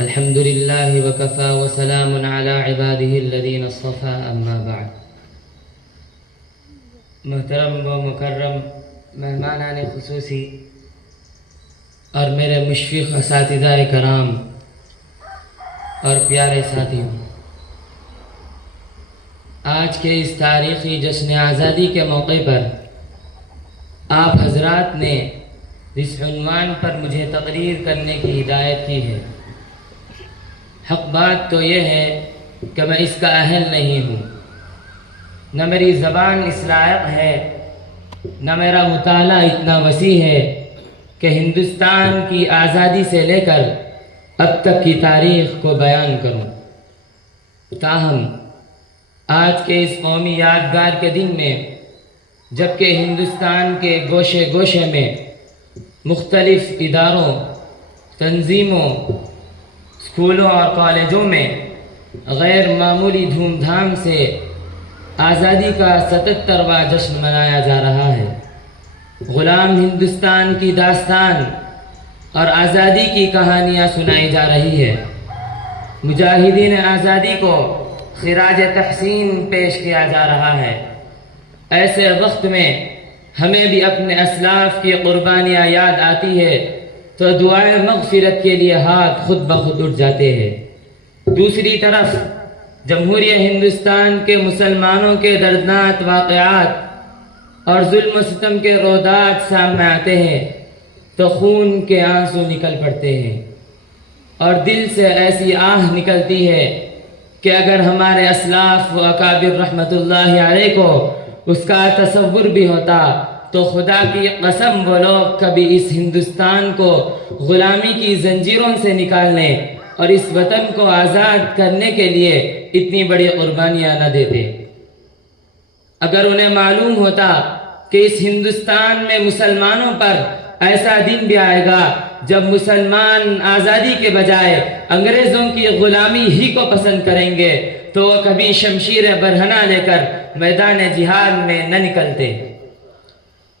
الحمد لله وكفى وسلام على عباده الذين اصطفى اما بعد. محترم و مکرم مہمانان خصوصی اور میرے مشفق اساتذہ کرام اور پیارے ساتھیوں، آج کے اس تاریخی جشن آزادی کے موقع پر آپ حضرات نے اس عنوان پر مجھے تقریر کرنے کی ہدایت کی ہے۔ حق بات تو یہ ہے کہ میں اس کا اہل نہیں ہوں، نہ میری زبان اس لائق ہے، نہ میرا مطالعہ اتنا وسیع ہے کہ ہندوستان کی آزادی سے لے کر اب تک کی تاریخ کو بیان کروں۔ تاہم آج کے اس قومی یادگار کے دن میں، جبکہ ہندوستان کے گوشے گوشے میں مختلف اداروں، تنظیموں، اسکولوں اور کالجوں میں غیر معمولی دھوم دھام سے آزادی کا 77واں جشن منایا جا رہا ہے، غلام ہندوستان کی داستان اور آزادی کی کہانیاں سنائی جا رہی ہے، مجاہدین آزادی کو خراج تحسین پیش کیا جا رہا ہے۔ ایسے وقت میں ہمیں بھی اپنے اسلاف کی قربانیاں یاد آتی ہے تو دعائیں مغفرت کے لیے ہاتھ خود بخود اٹھ جاتے ہیں۔ دوسری طرف جمہوریہ ہندوستان کے مسلمانوں کے دردناک واقعات اور ظلم و ستم کے رودات سامنے آتے ہیں تو خون کے آنسو نکل پڑتے ہیں اور دل سے ایسی آہ نکلتی ہے کہ اگر ہمارے اسلاف و اکابر رحمت اللہ علیہ کو اس کا تصور بھی ہوتا تو خدا کی قسم وہ لوگ کبھی اس ہندوستان کو غلامی کی زنجیروں سے نکالنے اور اس وطن کو آزاد کرنے کے لیے اتنی بڑی قربانیاں نہ دیتے۔ اگر انہیں معلوم ہوتا کہ اس ہندوستان میں مسلمانوں پر ایسا دن بھی آئے گا جب مسلمان آزادی کے بجائے انگریزوں کی غلامی ہی کو پسند کریں گے تو وہ کبھی شمشیر برہنہ لے کر میدان جہاد میں نہ نکلتے۔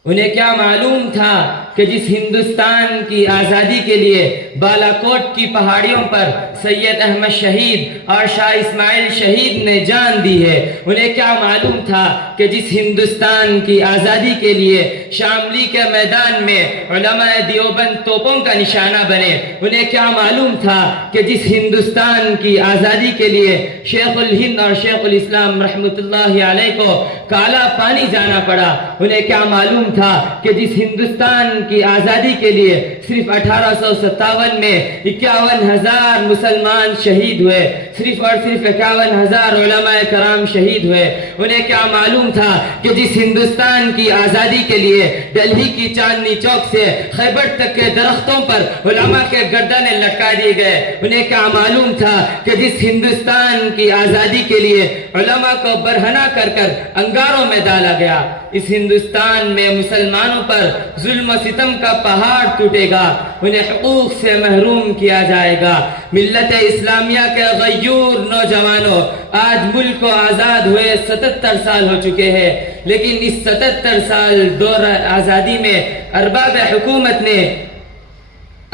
انہیں کیا معلوم تھا کہ جس ہندوستان کی آزادی کے لیے بالاکوٹ کی پہاڑیوں پر سید احمد شہید اور شاہ اسماعیل شہید نے جان دی ہے، انہیں کیا معلوم تھا کہ جس ہندوستان کی آزادی کے لیے شاملی کے میدان میں علماء دیوبند توپوں کا نشانہ بنے، انہیں کیا معلوم تھا کہ جس ہندوستان کی آزادی کے لیے شیخ الہند اور شیخ الاسلام رحمۃ اللہ علیہ کو کالا پانی جانا پڑا، انہیں کیا معلوم تھا کہ جس ہندوستان کی آزادی کے لیے صرف 1857 میں 51,000 مسلمان شہید ہوئے، صرف اور صرف 51,000 علماء کرام شہید ہوئے، انہیں کیا معلوم تھا کہ جس ہندوستان کی آزادی کے لیے دہلی کی چاندنی چوک سے خیبر تک کے درختوں پر علماء کے گردنیں لٹکا دیے گئے، انہیں کیا معلوم تھا کہ جس ہندوستان کی آزادی کے لیے علماء کو برہنہ کر کر انگاروں میں ڈالا گیا، اس ہندوستان میں مسلمانوں پر ظلم و ستم کا پہاڑ ٹوٹے گا، انہیں حقوق سے محروم کیا جائے گا۔ ملت اسلامیہ کے غیور نوجوانوں، آج ملک کو آزاد ہوئے 77 سال ہو چکے ہیں، لیکن اس 77 سال دور آزادی میں ارباب حکومت نے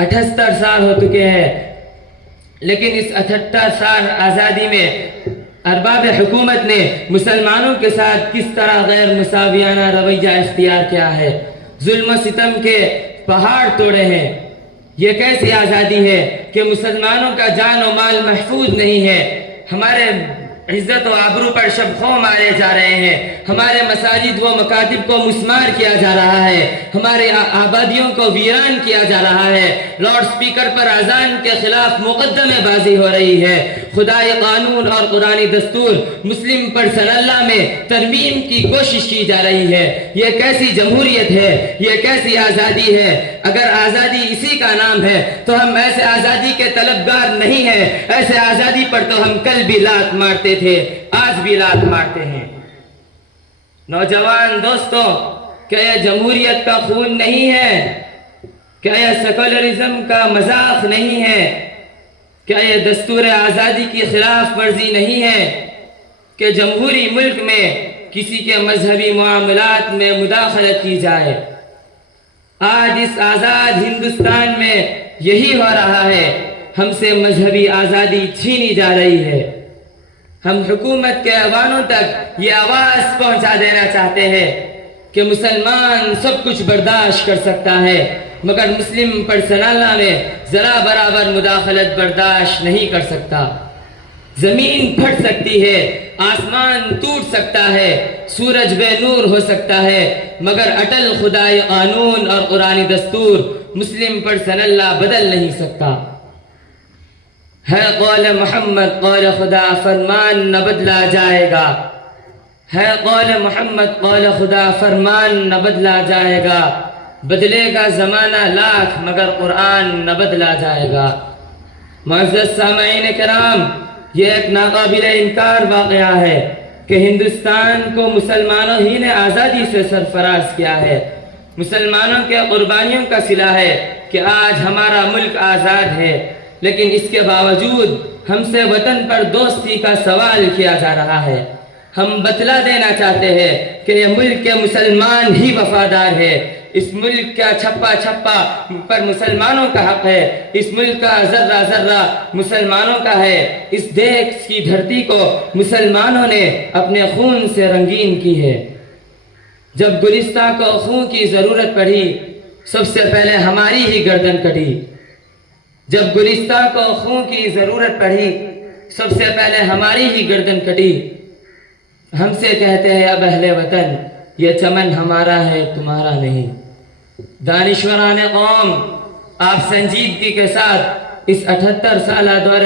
78 سال ہو چکے ہیں، لیکن اس 78 سال آزادی میں ارباب حکومت نے مسلمانوں کے ساتھ کس طرح غیر مساویانہ رویہ اختیار کیا ہے، ظلم و ستم کے پہاڑ توڑے ہیں۔ یہ کیسی آزادی ہے کہ مسلمانوں کا جان و مال محفوظ نہیں ہے، ہمارے عزت و آبرو پر شبخو مارے جا رہے ہیں، ہمارے مساجد و مکاتب کو مسمار کیا جا رہا ہے، ہمارے آبادیوں کو ویران کیا جا رہا ہے، لاؤڈ سپیکر پر اذان کے خلاف مقدمے بازی ہو رہی ہے، خدائی قانون اور قرآنی دستور مسلم پرسنل اللہ میں ترمیم کی کوشش کی جا رہی ہے۔ یہ کیسی جمہوریت ہے، یہ کیسی آزادی ہے؟ اگر آزادی اسی کا نام ہے تو ہم ایسے آزادی کے طلبگار نہیں ہیں، ایسے آزادی پر تو ہم کل بھی لات مارتے تھے، آج بھی لات مارتے ہیں۔ نوجوان دوستو، کیا یہ جمہوریت کا خون نہیں ہے؟ کیا یہ سیکولرزم کا مذاق نہیں ہے؟ کیا یہ دستور آزادی کی خلاف ورزی نہیں ہے کہ جمہوری ملک میں کسی کے مذہبی معاملات میں مداخلت کی جائے؟ آج اس آزاد ہندوستان میں یہی ہو رہا ہے۔ ہم سے مذہبی آزادی چھینی جا رہی ہے۔ ہم حکومت کے ایوانوں تک یہ آواز پہنچا دینا چاہتے ہیں کہ مسلمان سب کچھ برداشت کر سکتا ہے، مگر مسلم پرسنالہ میں ذرا برابر مداخلت برداشت نہیں کر سکتا۔ زمین پھٹ سکتی ہے، آسمان ٹوٹ سکتا ہے، سورج بے نور ہو سکتا ہے، مگر اٹل خدائی قانون اور قرآنی دستور مسلم پرسنالہ بدل نہیں سکتا۔ ہے قول محمد قول خدا، فرمان نہ بدلا جائے گا۔ ہے قول محمد قول خدا، فرمان نہ بدلا جائے گا۔ بدلے گا زمانہ لاکھ مگر قرآن نہ بدلا جائے گا۔ معزز سامعین کرام، یہ ایک ناقابل انکار واقعہ ہے کہ ہندوستان کو مسلمانوں ہی نے آزادی سے سرفراز کیا ہے۔ مسلمانوں کے قربانیوں کا صلہ ہے کہ آج ہمارا ملک آزاد ہے، لیکن اس کے باوجود ہم سے وطن پر دوستی کا سوال کیا جا رہا ہے۔ ہم بتلا دینا چاہتے ہیں کہ یہ ملک کے مسلمان ہی وفادار ہے۔ اس ملک کا چھپا چھپا پر مسلمانوں کا حق ہے۔ اس ملک کا ذرہ ذرہ مسلمانوں کا ہے۔ اس دیش کی دھرتی کو مسلمانوں نے اپنے خون سے رنگین کی ہے۔ جب گلستہ کو خون کی ضرورت پڑی، سب سے پہلے ہماری ہی گردن کٹی۔ جب گلستہ کو خون کی ضرورت پڑی، سب سے پہلے ہماری ہی گردن کٹی۔ ہم سے کہتے ہیں اب اہل وطن، یہ چمن ہمارا ہے تمہارا نہیں۔ دانشوران قوم، آپ سنجیدگی کے ساتھ اس 78 سالہ دور